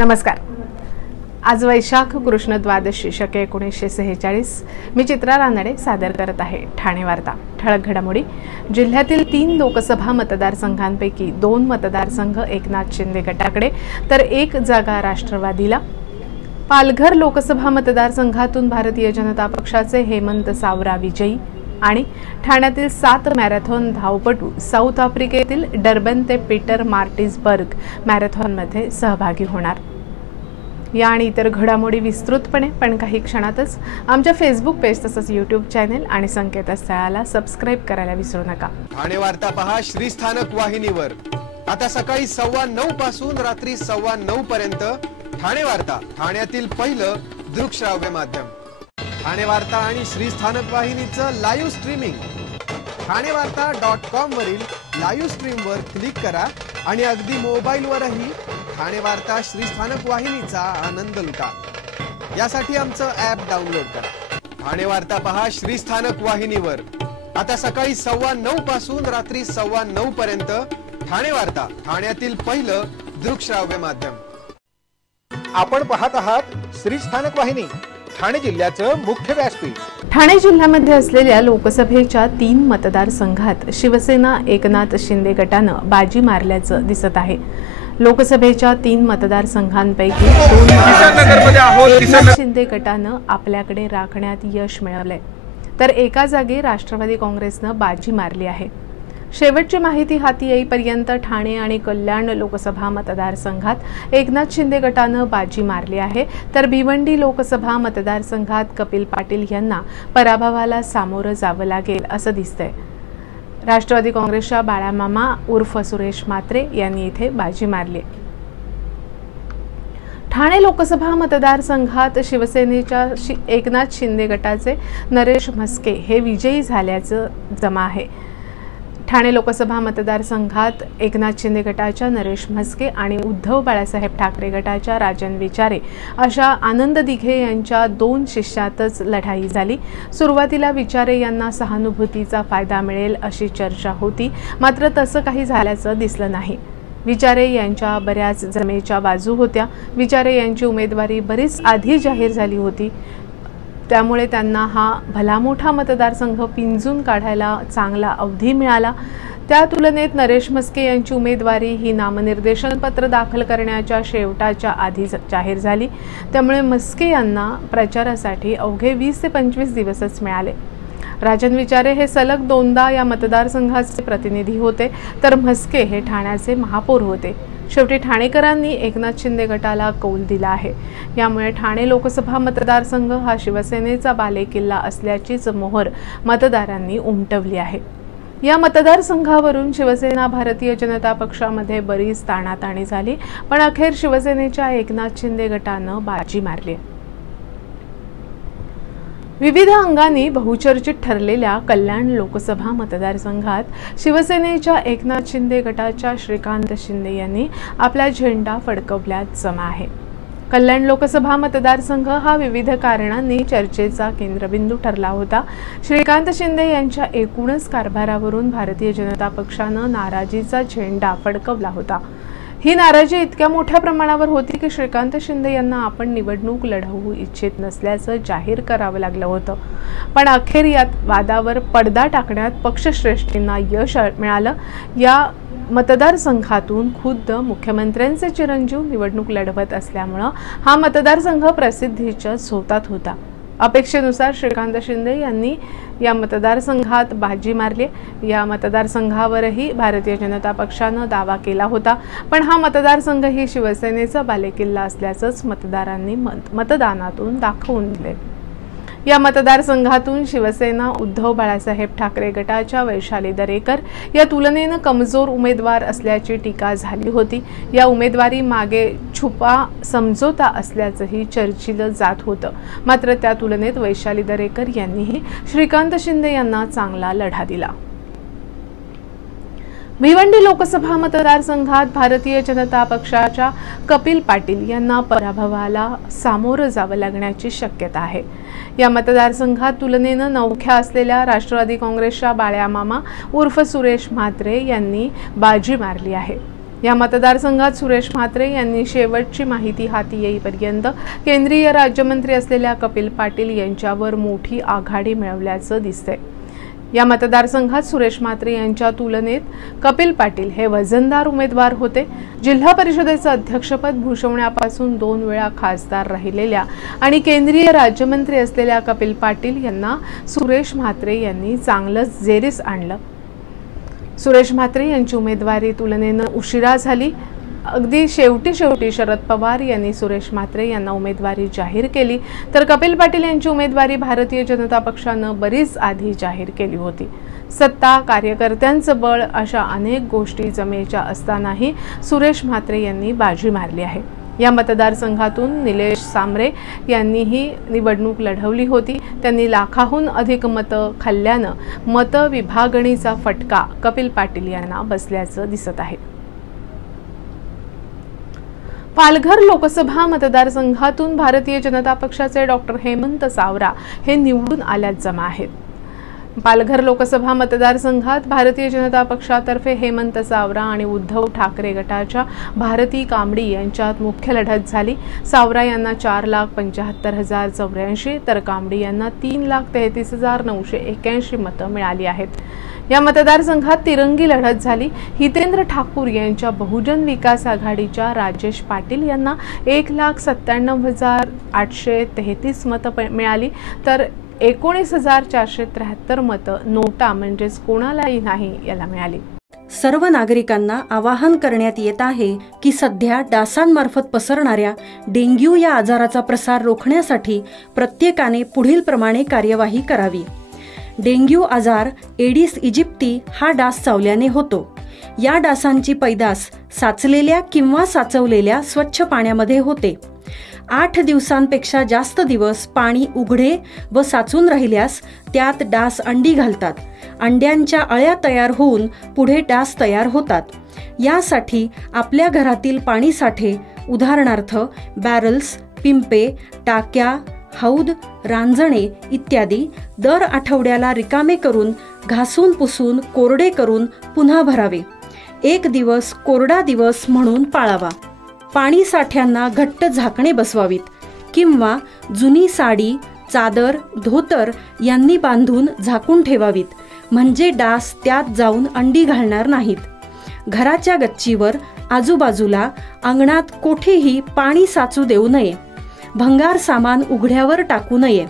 नमस्कार। आज वैशाख कृष्ण द्वादशी शके 1946। मी चित्रा रानडे सादर करत आहे ठाणे वार्ता। ठळक घडामोडी। जिल्ह्यातील 3 लोकसभा मतदारसंघांपैकी 2 मतदारसंघ एकनाथ शिंदे गटाकडे तर 1 जागा राष्ट्रवादीला। पालघर लोकसभा मतदारसंघातून भारतीय जनता पक्षाचे हेमंत सावरा विजयी आणि ठाण्यातील 7 मॅरेथॉन धावपटू साऊथ आफ्रिकेतील डर्बन ते पीटर मार्टिसबर्ग मॅरेथॉनमध्ये सहभागी होणार। या आणि इतर घडामोडी विस्तृतपणे पण काही क्षणातच आमच्या फेसबुक पेज तसंच यूट्यूब चॅनल आणि संकेतस्थळाला सबस्क्राइब करायला विसरू नका। ठाणे वार्ता पहा श्रीस्थानक वाहिनीवर आता सकाळी 9:15 पासून रात्री 9:15 पर्यंत। ठाणे वार्ता, ठाण्यातील पहिलं दृकश्राव्य माध्यम। ठाणे वार्ता आणि श्रीस्थानक वाहिनीचं लाईव्ह स्ट्रीमिंग ठाणेवार्ता.com वरील लाईव्ह स्ट्रीमवर क्लिक करा आणि अगदी मोबाईलवरही ठाणे वार्ता श्रीस्थानक वाहिनीचा आनंद लुटा। यासाठी आमचं ॲप डाउनलोड करा। ठाणे वार्ता पहा श्रीस्थानक वाहिनीवर आता सकाळी 9:15 पासून रात्री 9:15 पर्यंत। ठाणे वार्ता, ठाण्यातील पहिलं दृकश्राव्य माध्यम। आपण पाहत आहात श्रीस्थानक वाहिनी, ठाणे जिल्ह्याचं मुख्य व्यासपीठ। ठाणे जिल्ह्यामध्ये असलेल्या लोकसभेच्या 3 मतदारसंघात शिवसेना एकनाथ शिंदे गटानं बाजी मारल्याचं दिसत आहे। लोकसभेच्या 3 मतदारसंघांपैकी 2 शिंदे गटानं आपल्याकडे राखण्यात यश मिळवलंय, तर एका जागी राष्ट्रवादी काँग्रेसनं बाजी मारली आहे। शेवटची माहिती हाती येईपर्यंत ठाणे आणि कल्याण लोकसभा मतदारसंघात एकनाथ शिंदे गटानं बाजी मारली आहे, तर भिवंडी लोकसभा मतदारसंघात कपिल पाटील यांना पराभवाला सामोरं जावं लागेल असं दिसतंय। राष्ट्रवादी काँग्रेसच्या बाळामामा उर्फ सुरेश म्हात्रे यांनी इथे बाजी मारली। ठाणे लोकसभा मतदारसंघात शिवसेनेच्या एकनाथ शिंदे गटाचे नरेश म्हस्के हे विजयी झाल्याचं जमा आहे। ठाणे लोकसभा मतदारसंघात एकनाथ शिंदे गटाच्या नरेश म्हस्के आणि उद्धव बाळासाहेब ठाकरे गटाच्या राजन विचारे अशा आनंद दिघे यांच्या 2 शिष्यातच लढाई झाली। सुरुवातीला विचारे यांना सहानुभूतीचा फायदा मिळेल अशी चर्चा होती, मात्र तसं काही झाल्याचं दिसलं नाही। विचारे यांच्या बऱ्याच जमेच्या बाजू होत्या। विचारे यांची उमेदवारी बरीच आधी जाहीर झाली होती, त्यामुळे त्यांना हा भला मोठा मतदारसंघ पिंजून काढायला चांगला अवधी मिळाला। त्या तुलनेत नरेश म्हस्के यांची उमेदवारी ही नामनिर्देशन पत्र दाखल करण्याच्या शेवटाच्या आधी जाहीर झाली, त्यामुळे म्हस्के यांना प्रचारासाठी अवघे 20 ते 25 दिवसच मिळाले। राजन विचारे हे सलग 2दा या मतदारसंघाचे प्रतिनिधी होते, तर म्हस्के हे ठाण्याचे महापौर होते। शेवटी ठाणेकरांनी एकनाथ शिंदे गटाला कौल दिला आहे। यामुळे ठाणे लोकसभा मतदारसंघ हा शिवसेनेचा बालेकिल्ला असल्याचीच मोहर मतदारांनी उमटवली आहे। या मतदारसंघावरून शिवसेना भारतीय जनता पक्षामध्ये बरीच ताणाताणी झाली, पण अखेर शिवसेनेच्या एकनाथ शिंदे गटानं बाजी मारली। विविध अंगांनी बहुचर्चित ठरलेल्या कल्याण लोकसभा मतदारसंघात शिवसेनेच्या एकनाथ शिंदे गटाच्या श्रीकांत शिंदे यांनी आपला झेंडा फडकवल्यात जमा आहे। कल्याण लोकसभा मतदारसंघ हा विविध कारणांनी चर्चेचा केंद्रबिंदू ठरला होता। श्रीकांत शिंदे यांच्या एकूणच कारभारावरून भारतीय जनता पक्षानं नाराजीचा झेंडा फडकवला होता। ही नाराजी इतक्या मोठ्या प्रमाणावर होती की श्रीकांत शिंदे यांना आपण निवडणूक लढवू इच्छित नसल्याचं जाहीर करावं लागलं होतं, पण अखेर या वादावर पडदा टाकण्यात पक्षश्रेष्ठींना यश मिळालं। या मतदारसंघातून खुद्द मुख्यमंत्र्यांचे चिरंजीव निवडणूक लढवत असल्यामुळे हा मतदारसंघ प्रसिद्धीच्या झोतात होता। अपेक्षेनुसार श्रीकांत शिंदे यांनी या मतदारसंघात बाजी मारली। या मतदारसंघावरही भारतीय जनता पक्षानं दावा केला होता, पण हा मतदारसंघ ही शिवसेनेचा बालेकिल्ला असल्याचंच मतदारांनी मतदानातून दाखवून दिले। या मतदारसंघातून शिवसेना उद्धव बाळासाहेब ठाकरे गटाच्या वैशाली दरेकर या तुलनेनं कमजोर उमेदवार असल्याची टीका झाली होती। या उमेदवारी मागे छुपा समझोता असल्याचंही चर्चिलं जात होतं, मात्र त्या तुलनेत वैशाली दरेकर यांनीही श्रीकांत शिंदे यांना चांगला लढा दिला। भिवंडी लोकसभा मतदारसंघात भारतीय जनता पक्षाच्या कपिल पाटील यांना पराभवाला सामोरं जावं लागण्याची शक्यता आहे। या मतदारसंघात तुलनेनं नवख्या असलेल्या राष्ट्रवादी काँग्रेसच्या बाळामामा उर्फ सुरेश म्हात्रे यांनी बाजी मारली आहे। या मतदारसंघात सुरेश म्हात्रे यांनी शेवटची माहिती हाती येईपर्यंत केंद्रीय राज्यमंत्री असलेल्या कपिल पाटील यांच्यावर मोठी आघाडी मिळवल्याचं दिसतंय। या मतदारसंघात सुरेश म्हात्रे यांच्या तुलनेत कपिल पाटील हे वजनदार उमेदवार होते। जिल्हा परिषदेचं अध्यक्षपद भूषवण्यापासून 2 वेळा खासदार राहिलेल्या आणि केंद्रीय राज्यमंत्री असलेल्या कपिल पाटील यांना सुरेश म्हात्रे यांनी चांगलंच जेरीस आणलं। सुरेश म्हात्रे यांची उमेदवारी तुलनेनं उशिरा झाली। अगदी शेवटी शरद पवार यांनी सुरेश म्हात्रे यांना उमेदवारी जाहीर केली, तर कपिल पाटील यांची उमेदवारी भारतीय जनता पक्षानं बरीच आधी जाहीर केली होती। सत्ता, कार्यकर्त्यांचं बळ अशा अनेक गोष्टी जमेच्या असतानाही सुरेश म्हात्रे यांनी बाजी मारली आहे। या मतदारसंघातून निलेश सांबरे यांनीही निवडणूक लढवली होती। त्यांनी लाखाहून अधिक मतं खाल्ल्यानं मतविभागणीचा फटका कपिल पाटील यांना बसल्याचं दिसत आहे। पालघर लोकसभा मतदारसंघातून भारतीय जनता पक्षाचे डॉक्टर हेमंत सावरा हे निवडून आल्यात जमा आहेत। पालघर लोकसभा मतदारसंघात भारतीय जनता पक्षातर्फे हेमंत सावरा आणि उद्धव ठाकरे गटाच्या भारती कांबडी यांच्यात मुख्य लढत झाली। सावरा यांना 4,75,084 तर कांबडी यांना 3,33,981 मतं मिळाली आहेत। या मतदारसंघात तिरंगी लढत झाली। हितेंद्र ठाकूर यांच्या बहुजन विकास आघाडीच्या राजेश पाटील यांना 1,97,833 मतं मिळाली, तर 19,473 मतं नोटा म्हणजेच कोणालाही नाही याला मिळाली। सर्व नागरिकांना आवाहन करण्यात येत आहे की सध्या डासांमार्फत पसरणाऱ्या डेंग्यू या आजाराचा प्रसार रोखण्यासाठी प्रत्येकाने पुढील प्रमाणे कार्यवाही करावी। डेंग्यू आजार एडिस इजिप्ती हा डास चावल्याने होतो। या डासांची पैदास साचलेल्या किंवा साचवलेल्या स्वच्छ पाण्यामध्ये होते। 8 दिवसांपेक्षा जास्त दिवस पाणी उघडे व साचून राहिल्यास त्यात डास अंडी घालतात। अंड्यांच्या अळ्या तयार होऊन पुढे डास तयार होतात। यासाठी आपल्या घरातील पाणी साठे उदाहरणार्थ बॅरल्स, पिंपे, टाक्या, हौद, रांजणे इत्यादी दर आठवड्याला रिकामे करून घासून पुसून कोरडे करून पुन्हा भरावे। 1 दिवस कोरडा दिवस म्हणून पाळावा। पाणी साठ्यांना घट्ट झाकणे बसवावीत किंवा जुनी साडी, चादर, धोतर यांनी बांधून झाकून ठेवावीत, म्हणजे डास त्यात जाऊन अंडी घालणार नाहीत। घराच्या गच्चीवर, आजूबाजूला, अंगणात कोठेही पाणी साचू देऊ नये। भंगार सामान उघड्यावर टाकू नये,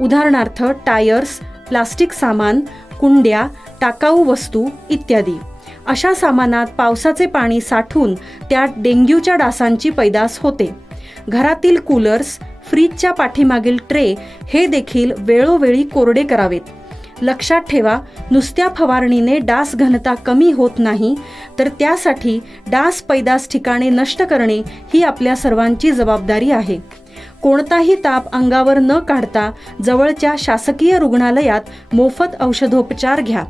उदाहरणार्थ टायर्स, प्लास्टिक सामान, कुंड्या, टाकाऊ वस्तू इत्यादी। अशा सामानात पावसाचे पाणी साठून त्यात डेंग्यूच्या डासांची पैदास होते। घरातील कूलर्स, फ्रीजच्या पाठीमागील ट्रे हे देखील वेळोवेळी कोरडे करावेत। लक्षात ठेवा, नुसत्या फवारणीने डास घनता कमी होत नाही, तर त्यासाठी डास पैदास ठिकाणे नष्ट करणे ही आपल्या सर्वांची जबाबदारी आहे। कोणताही ताप अंगावर न काढता जवळच्या शासकीय रुग्णालयात मोफत औषधोपचार घ्या।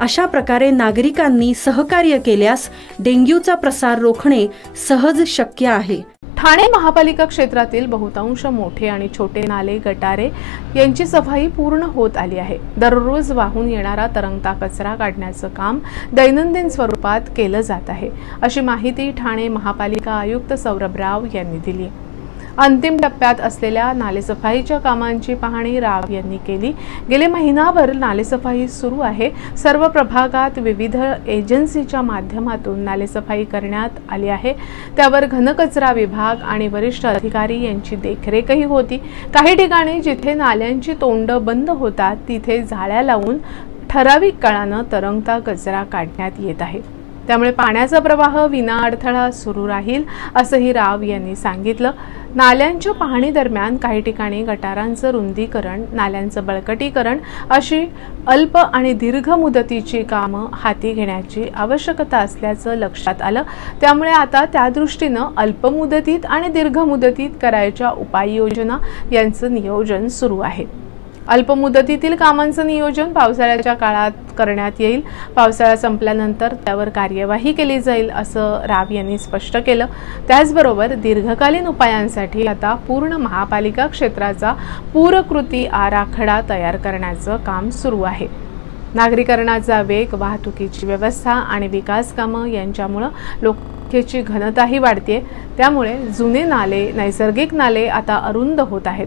अशा प्रकारे नागरिकांनी सहकार्य केल्यास डेंग्यूचा प्रसार रोखणे सहज शक्य आहे। ठाणे महापालिका क्षेत्रातील बहुतांश मोठे आणि छोटे नाले, गटारे यांची सफाई पूर्ण होत आली आहे। दररोज वाहून येणारा तरंगता कचरा काढण्याचं काम दैनंदिन स्वरूपात केलं जात आहे, अशी माहिती ठाणे महापालिका आयुक्त सौरभ राव यांनी दिली। अंतिम टप्प्यात असलेल्या नालेसफाईच्या कामांची पाहणी राव यांनी केली। गेले महिनाभर नालेसफाई सुरू आहे। सर्व प्रभागात विविध एजन्सीच्या माध्यमातून नालेसफाई करण्यात आली आहे। त्यावर घनकचरा विभाग आणि वरिष्ठ अधिकारी यांची देखरेखही होती। काही ठिकाणी जिथे नाल्यांची तोंड बंद होतात तिथे जाळ्या लावून ठराविक काळानं तरंगता कचरा काढण्यात येत आहे। त्यामुळे पाण्याचा प्रवाह विना अडथळा सुरू राहील, असंही राव यांनी सांगितलं। नाल्यांच्या पाहणी दरम्यान काही ठिकाणी गटारांचं रुंदीकरण, नाल्यांचं बळकटीकरण अशी अल्प आणि दीर्घ मुदतीची कामं हाती घेण्याची आवश्यकता असल्याचं लक्षात आलं। त्यामुळे आता त्या दृष्टीनं अल्प मुदतीत आणि दीर्घ मुदतीत करायच्या उपाययोजना यांचं नियोजन सुरू आहे। अल्पमुदतीतील कामांचं नियोजन पावसाळ्याच्या काळात करण्यात येईल। पावसाळा संपल्यानंतर त्यावर कार्यवाही केली जाईल, असं राव यांनी स्पष्ट केलं। त्याचबरोबर दीर्घकालीन उपायांसाठी आता पूर्ण महापालिका क्षेत्राचा पूरकृती आराखडा तयार करण्याचं काम सुरू आहे। नागरीकरणाचा वेग, वाहतुकीची व्यवस्था आणि विकास कामं यांच्यामुळे लोकसंख्येची घनताही वाढते, त्यामुळे जुने नाले, नैसर्गिक नाले आता अरुंद होत आहेत।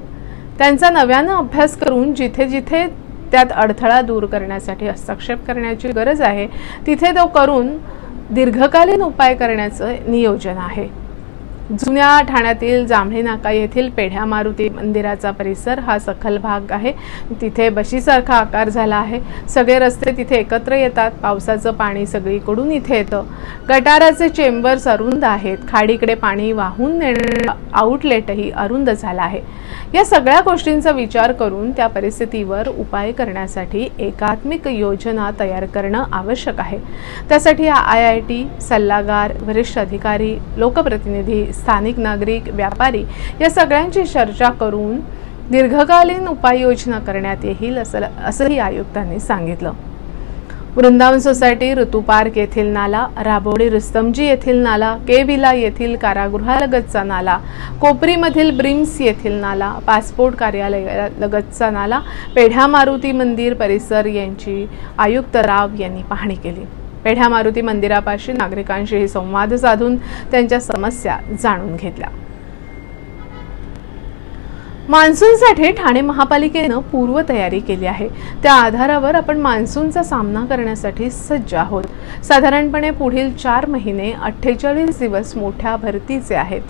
त्यांचा नव्यानं अभ्यास करून जिथे जिथे त्यात अडथळा दूर करण्यासाठी हस्तक्षेप करण्याची गरज आहे तिथे तो करून दीर्घकालीन उपाय करण्याचं नियोजन आहे। जुन्या ठाण्यातील जांभळी नाका येथील पेढ्या मारुती मंदिराचा परिसर हा सखल भाग आहे। तिथे बशीसारखा आकार झाला आहे। सगळे रस्ते तिथे एकत्र येतात। पावसाचं पाणी सगळीकडून इथे येतं। गटाराचे चेंबर्स अरुंद आहेत। खाडीकडे पाणी वाहून नेणारं आउटलेटही अरुंद झालं आहे। या सगळ्या गोष्टींचा विचार करून त्या परिस्थितीवर उपाय करण्यासाठी एकात्मिक योजना तयार करणं आवश्यक आहे। त्यासाठी IIT, सल्लागार, वरिष्ठ अधिकारी, लोकप्रतिनिधी, स्थानिक नागरिक, व्यापारी या सगळ्यांची चर्चा करून दीर्घकालीन उपाययोजना करण्यात येईल असंही आयुक्तांनी सांगितलं। वृंदावन सोसायटी, ऋतू पार्क येथील नाला, राबोडी रुस्तमजी येथील नाला, के विला येथील कारागृहालगतचा नाला, कोपरीमधील ब्रिम्स येथील नाला, पासपोर्ट कार्यालयालगतचा नाला, पेढ्या मारुती मंदिर परिसर यांची आयुक्त राव यांनी पाहणी केली। पेढ्या मारुती मंदिरापाशी नागरिकांशी संवाद साधून त्यांच्या समस्या जाणून घेतल्या। मान्सूनसाठी ठाणे महापालिकेनं पूर्वतयारी केली आहे। त्या आधारावर आपण मान्सूनचा सामना करण्यासाठी सज्ज आहोत। साधारणपणे पुढील 4 महिने 48 दिवस मोठ्या भरतीचे आहेत।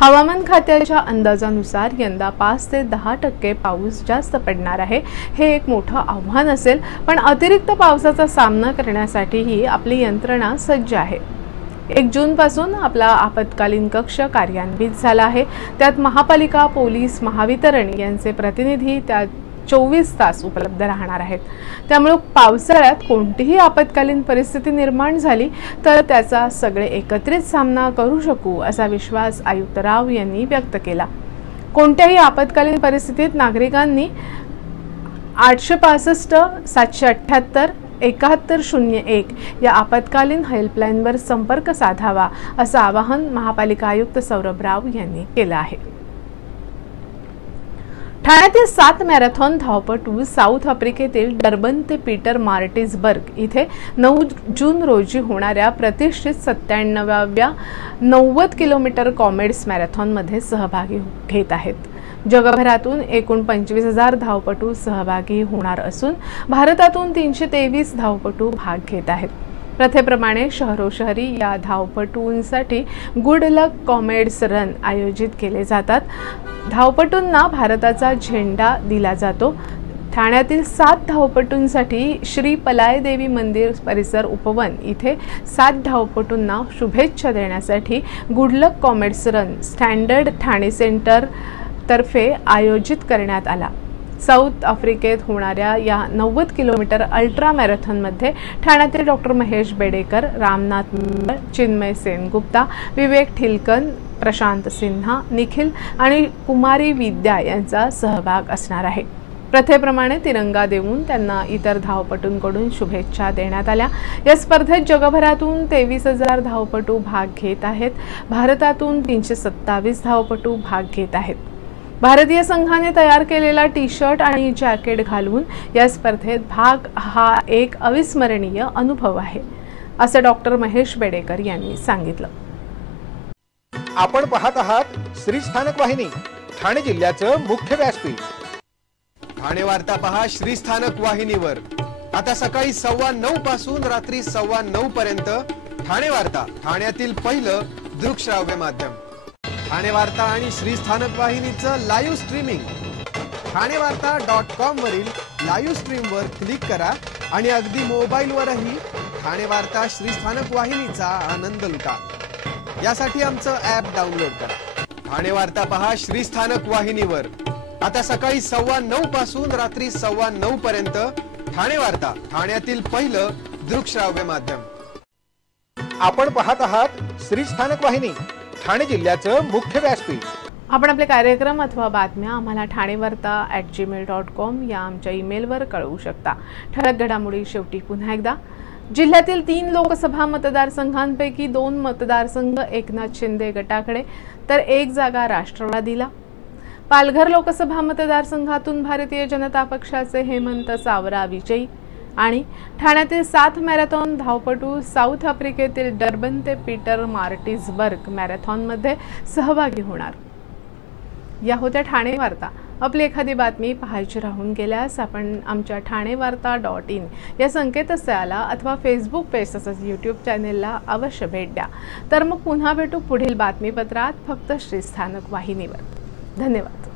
हवामान खात्याच्या अंदाजानुसार यंदा 5 ते 10% पाऊस जास्त पडणार आहे। हे एक मोठं आव्हान असेल, पण अतिरिक्त पावसाचा सामना करण्यासाठीही आपली यंत्रणा सज्ज आहे। 1 जून पासून आपला आपत्कालीन कक्ष कार्यान्वित झाला आहे। त्यात महापालिका, पोलीस, महावितरण यांचे प्रतिनिधी त्यात 24 तास उपलब्ध राहणार आहेत। त्यामुळे पावसाळ्यात कोणतीही आपत्कालीन परिस्थिती निर्माण झाली तर त्याचा सगळे एकत्रित सामना करू शकू असा विश्वास आयुक्त राव यांनी व्यक्त केला। कोणत्याही आपत्कालीन परिस्थितीत नागरिकांनी 865 778 7101 या आपत्कालीन हेल्पलाईनवर संपर्क साधावा असं आवाहन महापालिका आयुक्त सौरभ राव यांनी केलं आहे। ठाण्यातील 7 मॅरेथॉन धावपटू साऊथ आफ्रिकेतील डर्बन ते पीटर मार्टिसबर्ग इथे 9 जून रोजी होणाऱ्या प्रतिष्ठित 97व्या 90 किलोमीटर कॉमेड्स मॅरेथॉनमध्ये सहभागी घेत आहेत। जगभरातून एकूण 25,000 धावपटू सहभागी होणार असून भारतातून 323 धावपटू भाग घेत आहेत। प्रथेप्रमाणे शहरोशहरी या धावपटूंसाठी गुड लक कॉमेड्स रन आयोजित केले जातात। धावपटूंना भारताचा झेंडा दिला जातो। ठाण्यातील 7 धावपटूंसाठी श्री पलाय देवी मंदिर परिसर उपवन इथे 7 धावपटूंना शुभेच्छा देण्यासाठी गुड लक कॉमेड्स रन स्टँडर्ड ठाणे सेंटर तर्फे आयोजित करण्यात आला। साऊथ आफ्रिकेत होणाऱ्या या 90 किलोमीटर अल्ट्रा मॅरेथॉनमध्ये ठाण्यातील डॉक्टर महेश बेडेकर, रामनाथ मिंबळ, चिन्मय सेनगुप्ता, विवेक ठिलकन, प्रशांत सिन्हा, निखिल आणि कुमारी विद्या यांचा सहभाग असणार आहे। प्रथेप्रमाणे तिरंगा देऊन त्यांना इतर धावपटूंकडून शुभेच्छा देण्यात आल्या। या स्पर्धेत जगभरातून 23,000 धावपटू भाग घेत आहेत। भारतातून 327 धावपटू भाग घेत आहेत। भारतीय संघाने तयार केलेला टी-शर्ट आणि जॅकेट घालून या स्पर्धेत भाग हा एक अविस्मरणीय अनुभव आहे असं डॉक्टर महेश बेडेकर यांनी सांगितलं। आपण पाहत आहात श्री स्थानक वाहिनी, ठाणे जिल्ह्याचं मुख्य व्यासपीठ। ठाणे वार्ता पहा श्री स्थानक वाहिनीवर। आता सकाळी 9:15 पासून रात्री 9:15 पर्यंत ठाणे वार्ता, ठाण्यातील पहिलं दृकश्राव्य माध्यम। ठाणे वार्ता आणि श्री स्थानक वाहिनीचं लाईव्ह स्ट्रीमिंग ठाणेवार्ता.com वरील लाईव्ह स्ट्रीमवर क्लिक करा आणि अगदी मोबाईलवरही ठाणे वार्ता श्री स्थानक वाहिनीचा आनंद लुटा। यासाठी आमचं ॲप डाउनलोड करा। ठाणे वार्ता पहा श्री स्थानक वाहिनीवर। आता सकाळी 9:15 पासून रात्री 9:15 पर्यंत ठाणे वार्ता, ठाण्यातील पहिलं दृकश्राव्य माध्यम। आपण पाहत आहात श्री स्थानक वाहिनी, ठाणे जिल्ह्याचं मुख्य व्यासपीठ। आपण आपले कार्यक्रम अथवा बातम्या आम्हाला ठाणेवार्ता@gmail.com या आमच्या ईमेलवर कळवू शकता। ठळक घडामोडी शेवटी पुन्हा एकदा। जिल्ह्यातील 3 लोकसभा मतदारसंघांपैकी 2 मतदारसंघ एकनाथ शिंदे गटाकडे तर 1 जागा राष्ट्रवादीला। पालघर लोकसभा मतदारसंघातून भारतीय जनता पक्षाचे हेमंत सावरा विजयी। आणि ठाण्यातील 7 मॅरेथॉन धावपटू साऊथ आफ्रिकेतील डर्बन ते पीटर मार्टिसबर्ग मॅरेथॉनमध्ये सहभागी होणार। या होत्या ठाणे वार्ता। आपली एखादी बातमी पाहायची राहून गेल्यास आपण आमच्या thanevarta.in या संकेतस्थळाला अथवा फेसबुक पेज तसंच यूट्यूब चॅनेलला अवश्य भेट द्या। तर मग पुन्हा भेटू पुढील बातमीपत्रात फक्त श्रीस्थानक वाहिनीवर। धन्यवाद।